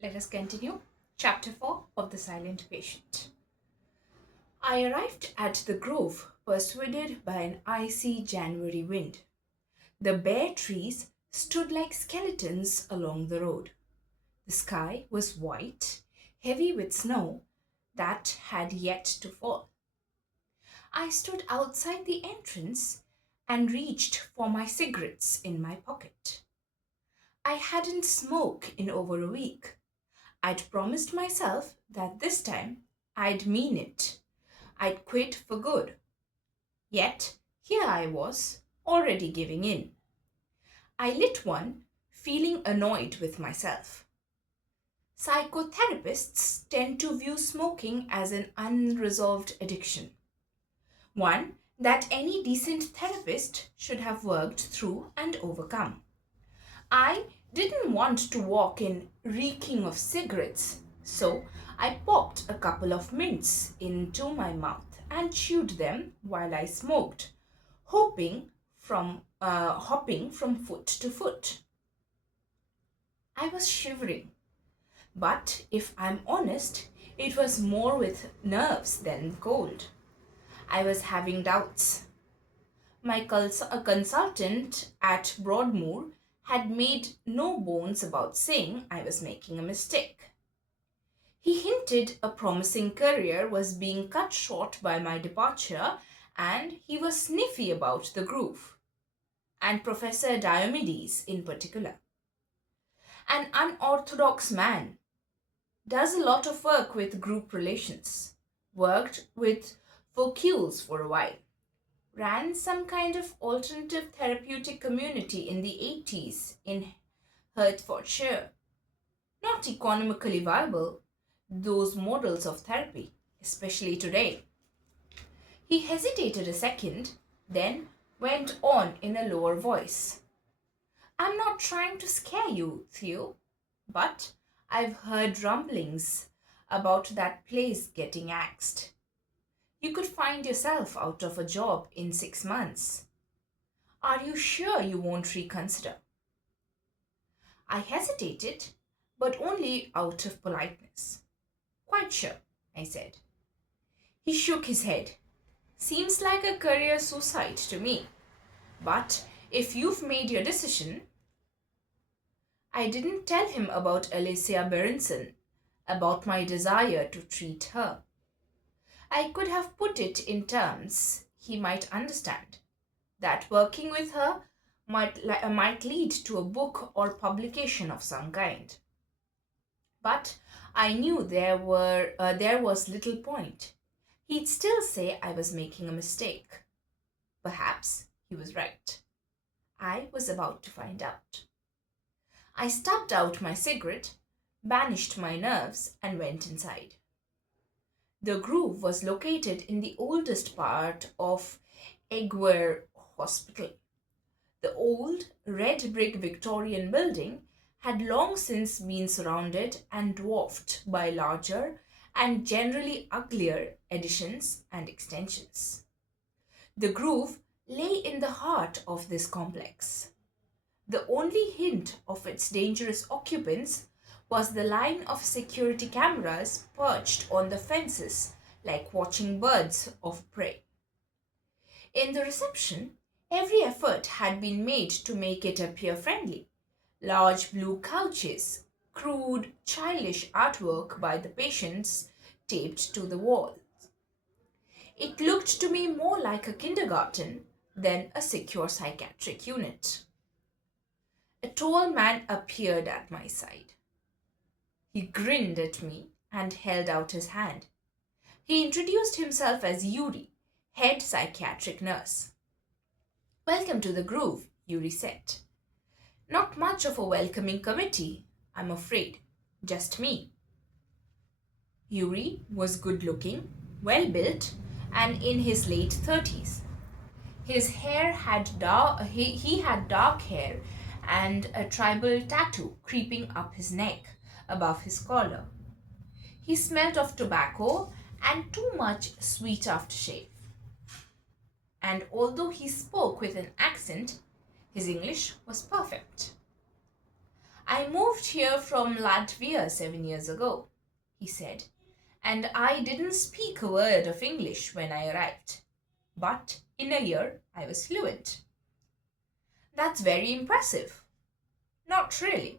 Let us continue. Chapter 4 of The Silent Patient. I arrived at the grove, persuaded by an icy January wind. The bare trees stood like skeletons along the road. The sky was white, heavy with snow that had yet to fall. I stood outside the entrance and reached for my cigarettes in my pocket. I hadn't smoked in over a week. I'd promised myself that this time I'd mean it. I'd quit for good. Yet here I was, already giving in. I lit one, feeling annoyed with myself. Psychotherapists tend to view smoking as an unresolved addiction, one that any decent therapist should have worked through and overcome. I didn't want to walk in reeking of cigarettes, so I popped a couple of mints into my mouth and chewed them while I smoked, hopping from foot to foot. I was shivering, but if I'm honest, it was more with nerves than cold. I was having doubts. A consultant at Broadmoor had made no bones about saying I was making a mistake. He hinted a promising career was being cut short by my departure, and he was sniffy about the groove, and Professor Diomedes in particular. An unorthodox man, does a lot of work with group relations, worked with Focus for a while, ran some kind of alternative therapeutic community in the 80s in Hertfordshire. Not economically viable, those models of therapy, especially today. He hesitated a second, then went on in a lower voice. I'm not trying to scare you, Theo, but I've heard rumblings about that place getting axed. You could find yourself out of a job in 6 months. Are you sure you won't reconsider? I hesitated, but only out of politeness. Quite sure, I said. He shook his head. Seems like a career suicide to me. But if you've made your decision, I didn't tell him about Alicia Berenson, about my desire to treat her. I could have put it in terms he might understand, that working with her might lead to a book or publication of some kind. But I knew there was little point. He'd still say I was making a mistake. Perhaps he was right. I was about to find out. I stubbed out my cigarette, banished my nerves, and went inside. The Grove was located in the oldest part of Egware Hospital. The old red brick Victorian building had long since been surrounded and dwarfed by larger and generally uglier additions and extensions. The Grove lay in the heart of this complex. The only hint of its dangerous occupants was the line of security cameras perched on the fences like watching birds of prey. In the reception, every effort had been made to make it appear friendly. Large blue couches, crude, childish artwork by the patients taped to the wall. It looked to me more like a kindergarten than a secure psychiatric unit. A tall man appeared at my side. He grinned at me and held out his hand. He introduced himself as Yuri, head psychiatric nurse. Welcome to the Grove, Yuri said. Not much of a welcoming committee, I'm afraid. Just me. Yuri was good looking, well built, and in his late 30s. His hair had he had dark hair and a tribal tattoo creeping up his neck above his collar. He smelled of tobacco and too much sweet aftershave. And although he spoke with an accent, his English was perfect. I moved here from Latvia 7 years ago, he said, and I didn't speak a word of English when I arrived. But in a year, I was fluent. That's very impressive. Not really.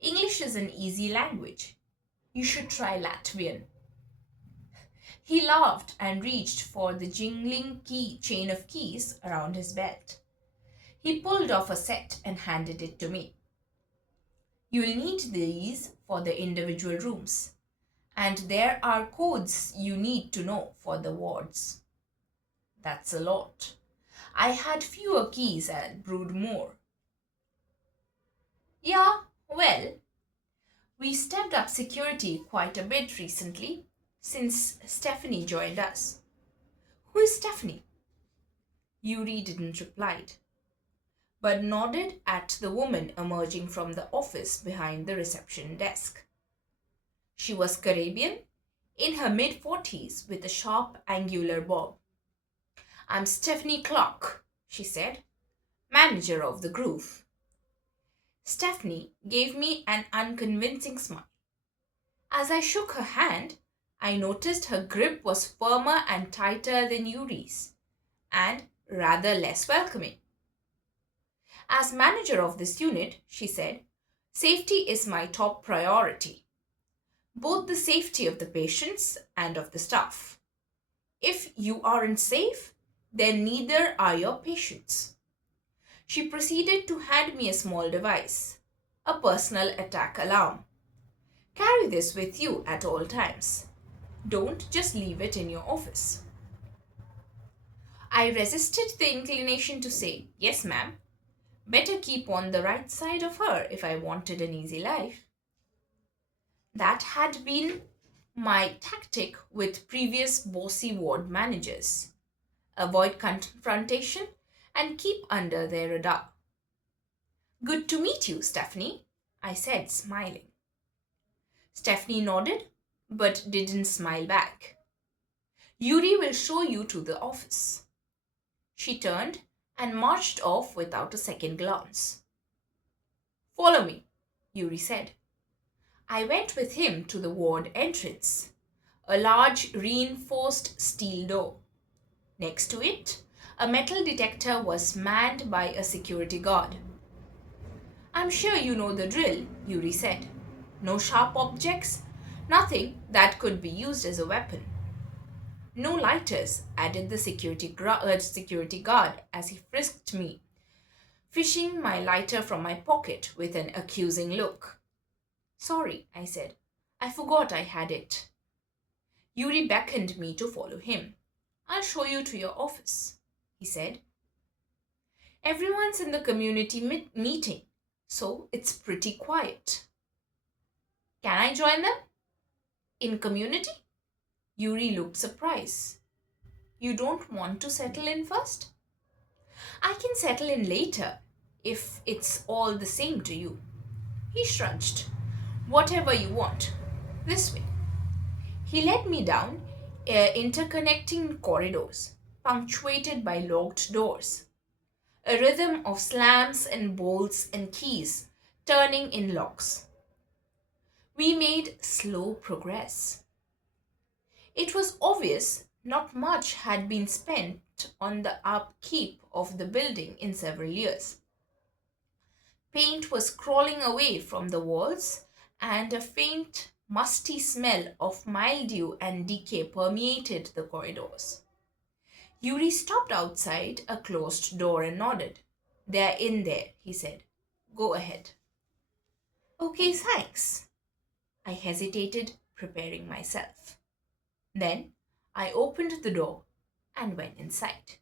English is an easy language. You should try Latvian. He laughed and reached for the jingling key chain of keys around his belt. He pulled off a set and handed it to me. You'll need these for the individual rooms, and there are codes you need to know for the wards. That's a lot. I had fewer keys at Broodmoor. Yeah, well, we stepped up security quite a bit recently since Stephanie joined us. Who is Stephanie? Yuri didn't reply, but nodded at the woman emerging from the office behind the reception desk. She was Caribbean, in her mid 40s, with a sharp, angular bob. I'm Stephanie Clark, she said, manager of the Groove. Stephanie gave me an unconvincing smile. As I shook her hand, I noticed her grip was firmer and tighter than Yuri's, and rather less welcoming. As manager of this unit, she said, safety is my top priority, both the safety of the patients and of the staff. If you aren't safe, then neither are your patients. She proceeded to hand me a small device, a personal attack alarm. Carry this with you at all times. Don't just leave it in your office. I resisted the inclination to say, yes, ma'am. Better keep on the right side of her if I wanted an easy life. That had been my tactic with previous bossy ward managers. Avoid confrontation and keep under their radar. Good to meet you, Stephanie, I said, smiling. Stephanie nodded, but didn't smile back. Yuri will show you to the office. She turned and marched off without a second glance. Follow me, Yuri said. I went with him to the ward entrance, a large reinforced steel door. Next to it, a metal detector was manned by a security guard. I'm sure you know the drill, Yuri said. No sharp objects, nothing that could be used as a weapon. No lighters, added the security guard as he frisked me, fishing my lighter from my pocket with an accusing look. Sorry, I said. I forgot I had it. Yuri beckoned me to follow him. I'll show you to your office, he said. Everyone's in the community meeting, so it's pretty quiet. Can I join them? In community? Yuri looked surprised. You don't want to settle in first? I can settle in later, if it's all the same to you. He shrugged. Whatever you want. This way. He led me down interconnecting corridors, punctuated by locked doors. A rhythm of slams and bolts and keys turning in locks. We made slow progress. It was obvious not much had been spent on the upkeep of the building in several years. Paint was crawling away from the walls, and a faint, musty smell of mildew and decay permeated the corridors. Yuri stopped outside a closed door and nodded. They're in there, he said. Go ahead. Okay, thanks. I hesitated, preparing myself. Then I opened the door and went inside.